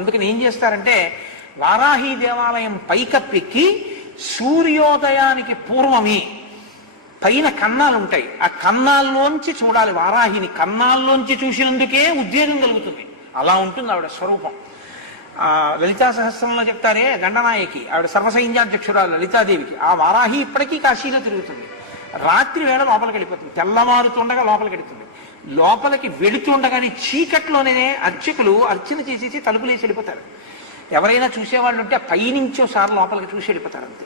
అందుకని ఏం చేస్తారంటే వారాహి దేవాలయం పైకప్పెక్కి సూర్యోదయానికి పూర్వమే పైన కన్నాలు ఉంటాయి, ఆ కన్నాల్లోంచి చూడాలి. వారాహిని కన్నాల్లోంచి చూసినందుకే ఉద్వేగం కలుగుతుంది. అలా ఉంటుంది ఆవిడ స్వరూపం. లలితా సహస్రంలో చెప్తారే గండనాయకి, ఆవిడ సర్వసైన్యాధ్యక్షురాలు లలితాదేవికి. ఆ వారాహి ఇప్పటికీ కాశీలో తిరుగుతుంది. రాత్రి వేళ లోపలికి వెళ్ళిపోతుంది, తెల్లమారుతుండగా లోపలికి వెళుతుంది. లోపలికి వెళుతుండగానే చీకట్లోనే అర్చకులు అర్చన చేసేసి తలుపులేసి వెళ్ళిపోతారు. ఎవరైనా చూసేవాళ్ళు ఉంటే పైనుంచోసారి లోపలికి చూసి వెళ్ళిపోతారు అంతే.